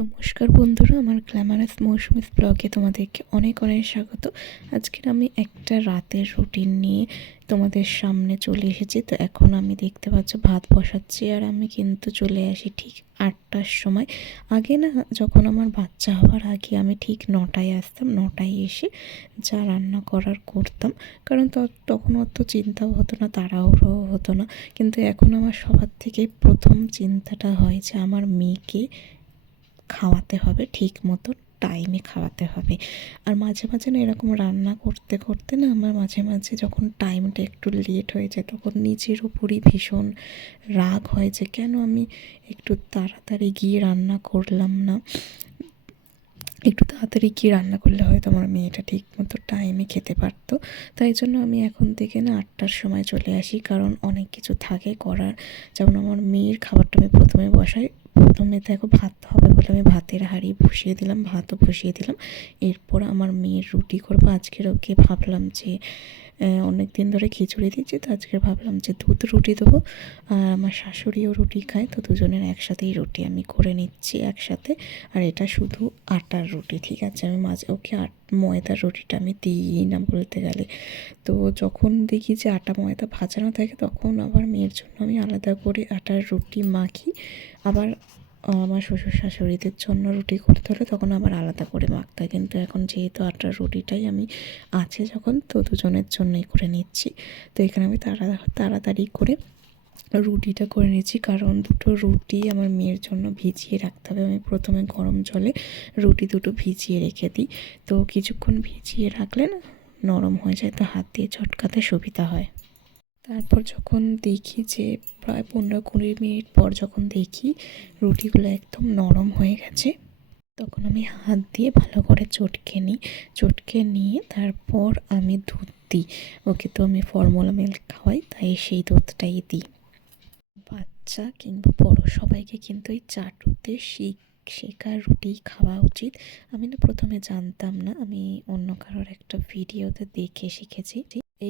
নমস্কার বন্ধুরা, আমার গ্ল্যামারাস মৌসুমিস ব্লগে তোমাদেরকে অনেক অনেক স্বাগত। আজকের আমি একটা রাতের রুটিন নিয়ে তোমাদের সামনে চলে এসেছি। তো এখন আমি দেখতে পাচ্ছ ভাত বসাচ্ছি, আর আমি কিন্তু চলে আসি ঠিক 8টার সময়। আগে না, যখন আমার বাচ্চা হওয়ার আগে আমি ঠিক 9টায় আসতাম। 9টায় এসে যা রান্না করার করতাম, কারণ তখন অত চিন্তাও হতো না, তাড়াহুড়োও হতো না। কিন্তু এখন আমার সবার থেকে প্রথম চিন্তাটা হয় যে আমার মেয়েকে খাওয়াতে হবে, ঠিক মতো টাইমে খাওয়াতে হবে। আর মাঝে মাঝে না এরকম রান্না করতে করতে না আমার মাঝে মাঝে যখন টাইমটা একটু লেট হয়ে যায়, তখন নিজের উপরই ভীষণ রাগ হয় যে কেন আমি একটু তাড়াতাড়ি গিয়ে রান্না করলাম না। একটু তাড়াতাড়ি গিয়ে রান্না করলে হয়তো আমার মেয়েটা ঠিক মতো টাইমে খেতে পারতো। তাই জন্য আমি এখন থেকে না 8টার সময় চলে আসি, কারণ অনেক কিছু থাকে করার। যেমন আমার মেয়ের খাবারটা আমি প্রথমে বসাই। প্রথমে দেখো ভাত হবে বলে আমি ভাতের হাঁড়ি বসিয়ে দিলাম, ভাতও বসিয়ে দিলাম। এরপর আমার মেয়ের রুটি করবো। আজকের ওকে ভাবলাম যে অনেক দিন ধরে খিচুড়ি দিচ্ছি, তো আজকে ভাবলাম যে দুধ রুটি দেবো। আর আমার শাশুড়িও রুটি খায়, তো দুজনের একসাথেই রুটি আমি করে নিচ্ছি একসাথে। আর এটা শুধু আটার রুটি, ঠিক আছে? আমি মাঝে ওকে ময়দার রুটিটা আমি দিই না বলতে গেলে। তো যখন দেখি যে আটা ময়দা ভাজানো থাকে, তখন আবার মেয়ের জন্য আমি আলাদা করে আটার রুটি মাখি। আবার আমার শ্বশুর শাশুড়িদের জন্য রুটি করতে হলে তখন আবার আলাদা করে মাখতে হয়। কিন্তু এখন যেহেতু আটার রুটিটাই আমি আছে যখন, তো দুজনের জন্যই করে নিচ্ছি। তো এখানে আমি তাড়াতাড়ি করে রুটিটা করে নিচ্ছি, কারণ দুটো রুটি আমার মেয়ের জন্য ভিজিয়ে রাখতে হবে। আমি প্রথমে গরম জলে রুটি দুটো ভিজিয়ে রেখে দিই। তো কিছুক্ষণ ভিজিয়ে রাখলে না নরম হয়ে যায়, তো হাত দিয়ে চটকাতে সুবিধা হয়। তারপর যখন দেখি যে প্রায় 15-20 মিনিট পর যখন দেখি রুটিগুলো একদম নরম হয়ে গেছে, তখন আমি হাত দিয়ে ভালো করে চটকে নিই। চটকে নিয়ে তারপর আমি দুধ দিই। ওকে তো আমি ফর্মুলা মিল্ক খাওয়াই, তাই সেই দুধটাই দিই। বাচ্চা কিংবা বড় সবাইকে কিন্তু এই চাটুতে শেখা রুটি খাওয়া উচিত। আমি না প্রথমে জানতাম না, আমি অন্য কারোর একটা ভিডিওতে দেখে শিখেছি।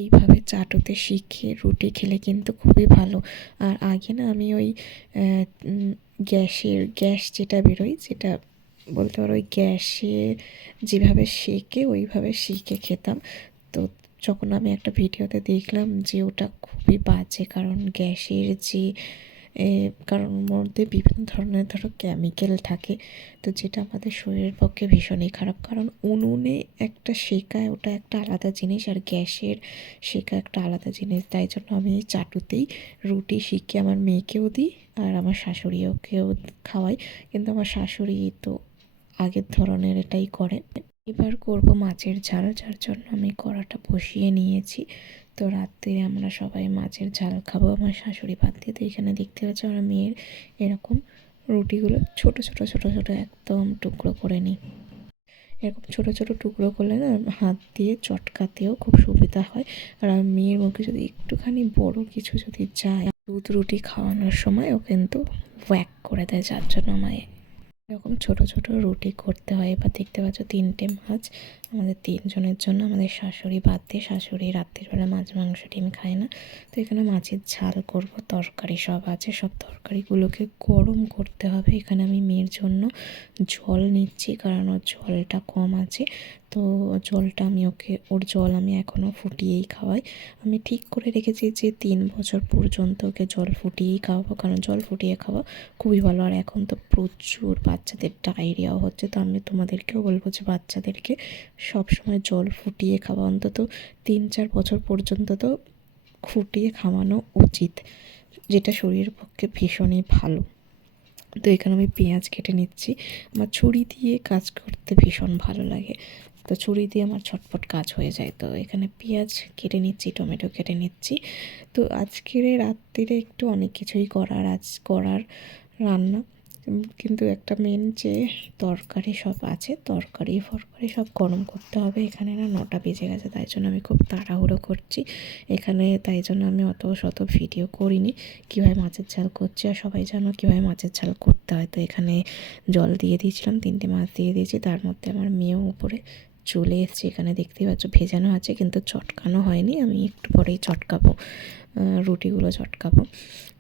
এইভাবে চাটুতে শিখে রুটি খেলে কিন্তু খুবই ভালো। আর আগে না আমি ওই গ্যাস যেটা বেরোয়, যেটা বলতে পারো ওই গ্যাসে যেভাবে সেকে ওইভাবে শিখে খেতাম। তো যখন আমি একটা ভিডিওতে দেখলাম যে ওটা খুবই বাজে, কারণ গ্যাসের যে কারণ ওর মধ্যে বিভিন্ন ধরনের ধরো কেমিক্যাল থাকে, তো যেটা আমাদের শরীরের পক্ষে ভীষণই খারাপ। কারণ উনুনে একটা সেকায় ওটা একটা আলাদা জিনিস, আর গ্যাসের সেকা একটা আলাদা জিনিস। তাই জন্য আমি এই চাটুতেই রুটি শিখে আমার মেয়েকেও দিই, আর আমার শাশুড়িকেও খাওয়াই। কিন্তু আমার শাশুড়ি তো আগের ধরনের এটাই করে। এবার করব মাছের ঝাল, যার জন্য আমি কড়াটা বসিয়ে নিয়েছি। তো রাত্রে আমরা সবাই মাছের ঝাল খাবো আমার শাশুড়ি ভাত দিয়ে। তো এখানে দেখতে পাচ্ছ আমার মেয়ের এরকম রুটিগুলো ছোট ছোট ছোট ছোট একদম টুকরো করে নিই। এরকম ছোট ছোট টুকরো করলে না হাত দিয়ে চটকাতেও খুব সুবিধা হয়। আর আমার মেয়ের মুখে যদি একটুখানি বড় কিছু যদি যায়, দুধ রুটি খাওয়ানোর সময় ও কিন্তু ওয়্যাক করে দেয়, যার জন্য আমায় এরকম ছোট ছোট রুটি করতে হয়। এবার দেখতে পাচ্ছ 3টে মাছ আমাদের 3জনের জন্য, আমাদের শাশুড়ি বাদ দিয়ে। শাশুড়ি রাত্রিবেলা মাছ মাংস ডিম খায় না। তো এখানে মাছের ঝাল করব, তরকারি সব আছে, সব তরকারিগুলোকে গরম করতে হবে। এখানে আমি মেয়ের জন্য জল নিচ্ছি, কারণ ওর জলটা কম আছে। তো জলটা আমি ওর জল আমি এখনও ফুটিয়েই খাওয়াই। আমি ঠিক করে রেখেছি যে 3 বছর পর্যন্ত ওকে জল ফুটিয়েই খাওয়াবো, কারণ জল ফুটিয়ে খাওয়া খুবই ভালো। আর এখন তো প্রচুর বাচ্চাদের ডায়রিয়াও হচ্ছে, তো আমি তোমাদেরকেও বলবো যে বাচ্চাদেরকে সবসময় জল ফুটিয়ে খাওয়া, অন্তত 3-4 বছর পর্যন্ত তো ফুটিয়ে খাওয়ানো উচিত, যেটা শরীরের পক্ষে ভীষণই ভালো। তো এখানে আমি পেঁয়াজ কেটে নিচ্ছি। আমার ছুরি দিয়ে কাজ করতে ভীষণ ভালো লাগে, তো ছুরি দিয়ে আমার ছটপট কাজ হয়ে যায়। তো এখানে পেঁয়াজ কেটে নিচ্ছি, টমেটো কেটে নিচ্ছি। তো আজকের রাত্রিরে একটু অনেক কিছুই করার রান্না, কিন্তু একটা মেন যে তরকারি সব আছে, তরকারি ফরকারি সব গরম করতে হবে। এখানে না 9টা বেজে গেছে, তাই জন্য আমি খুব তাড়াহুড়ো করছি এখানে। তাই জন্য আমি অত শত ভিডিও করিনি কীভাবে মাছের ঝাল করছি। আর সবাই জানো কীভাবে মাছের ঝাল করতে হয়। তো এখানে জল দিয়ে দিয়েছিলাম, 3টে মাছ দিয়ে দিয়েছি। তার মধ্যে আমার মেয়েও উপরে চলে এসছে। এখানে দেখতেই পাচ্ছ ভেজানো আছে, কিন্তু চটকানো হয়নি। আমি একটু পরেই চটকাবো, রুটিগুলো চটকাবো।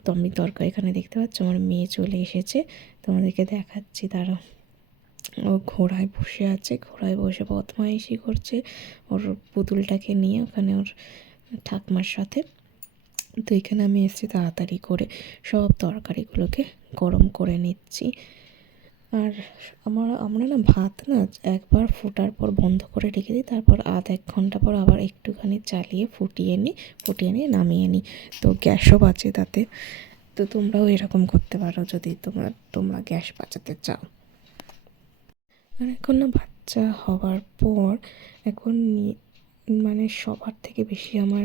তো আমি তরকারি এখানে দেখতে পাচ্ছ আমার মেয়ে চলে এসেছে, তোমাদেরকে দেখাচ্ছি, দাঁড়াও। ও ঘোড়ায় বসে আছে, ঘোড়ায় বসে বদমাইশি করছে ওর পুতুলটাকে নিয়ে ওখানে ওর ঠাকমার সাথে। তো এখানে আমি এসেছি তাড়াতাড়ি করে সব তরকারিগুলোকে গরম করে নিচ্ছি। আর আমরা না ভাত না একবার ফোটার পর বন্ধ করে রেখে দিই, তারপর আধ এক ঘন্টা পর আবার একটুখানি চালিয়ে ফুটিয়ে নিয়ে নামিয়ে নিই। তো গ্যাসও বাঁচে তাতে। তো তোমরাও এরকম করতে পারো যদি তোমরা গ্যাস বাঁচাতে চাও। আর এখন না বাচ্চা হওয়ার পর এখন মানে সবার থেকে বেশি আমার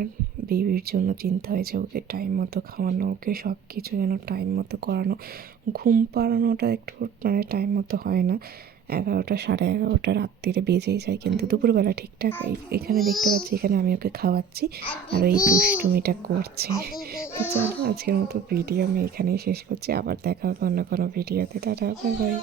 বেবির জন্য চিন্তা হয়েছে ওকে টাইম মতো খাওয়ানো, ওকে সব কিছু যেন টাইম মতো করানো। ঘুম পাড়ানোটা একটু মানে টাইম মতো হয় না, 11টা 11:30 রাত্রিরে বেজেই যায়, কিন্তু দুপুরবেলা ঠিকঠাক এখানে দেখতে পাচ্ছি এখানে আমি ওকে খাওয়াচ্ছি আর ওই দুষ্টুমিটা করছে। তো চলো আজকের মতো ভিডিও আমি এখানেই শেষ করছি, আবার দেখা হবে অন্য কোনো ভিডিওতে। Tata, bye bye.